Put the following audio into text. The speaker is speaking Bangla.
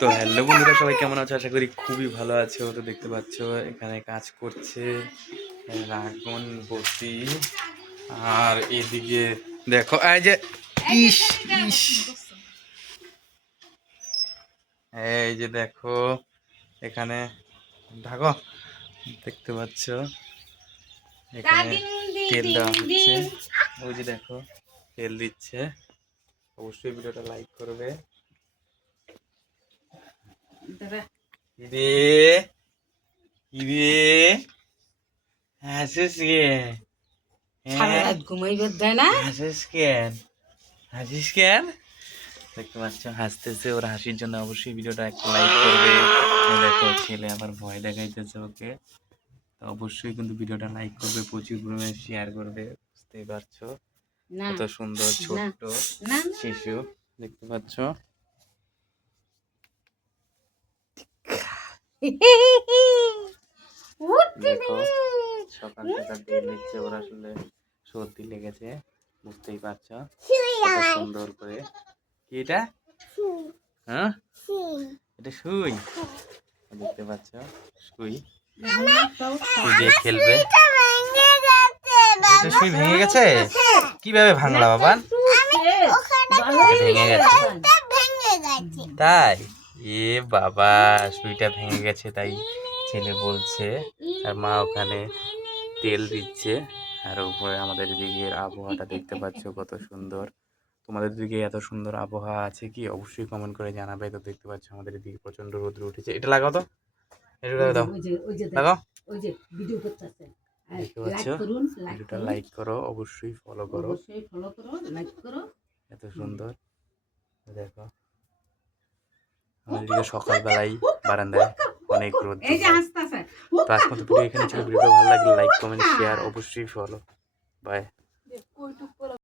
তো হ্যালো বন্ধুরা সবাই কেমন আছো? আশা করি খুবই ভালো আছো তো দেখতে পাচ্ছ এখানে কাজ করছে রাগন বসি। আর এদিকে দেখো এই যে ইস ইস। এই যে দেখো এখানে ঢাকো দেখতে পাচ্ছ এখানে তেল দেওয়া হচ্ছে। ওই যে দেখো তেল দিচ্ছে। অবশ্যই ভিডিওটা লাইক করবে। হাসিস কে সারা রাত ঘুমাইবে দেয় না হাসিস কেন হাসিস কেন দেখতে পাচ্ছ হাসতেছে ওর হাসির জন্য অবশ্যই ভিডিওটা একটা লাইক করবে দেখো ছেলে আবার ভয় দেখাইতেছে ওকে তো অবশ্যই কিন্তু ভিডিওটা লাইক করবে প্রচুর পরিমাণে শেয়ার করবে বুঝতেই পারছ কত সুন্দর ছোট্ট শিশু দেখতে পাচ্ছ সকাল সকাল দিচ্ছে ওর আসলে সর্দি লেগেছে বুঝতেই পারছ? সুন্দর করে। কি এটা? হ্যাঁ? এটা সুই দেখতে পাচ্ছ? সুই সুই খেলবে। এটা সুই ভেঙে গেছে? কীভাবে ভাঙলা বাবা? ভেঙে গেছে। তাই? এ বাবা সুইটা ভেঙে গেছে তাই ছেলে বলছে। আর মা ওখানে তেল দিচ্ছে। আর উপরে আমাদের দিকের আবহাওয়াটা দেখতে পাচ্ছ কত সুন্দর। তোমাদের দিকে এত সুন্দর আবহাওয়া আছে কি? অবশ্যই কমেন্ট করে জানাবে। তো দেখতে পাচ্ছ আমাদের দিকে প্রচণ্ড রোদ্র উঠেছে। এটা লাগাও তো। এটা লাগাও দাও। লাগাও। ওই যে ভিডিও করতেছে। আর দেখতে পাচ্ছ? ভিডিওটা লাইক করো অবশ্যই ফলো করো। অবশ্যই ফলো করো লাইক করো। এত সুন্দর। দেখো। আমাদের দিকে সকালবেলায় বারান্দায় অনেক রোদ এই যে হাসতাছে। তো আজ মতো ভিডিও এখানে ছিল। ভিডিওটা ভালো লাগলে লাইক কমেন্ট শেয়ার অবশ্যই ফলো বাই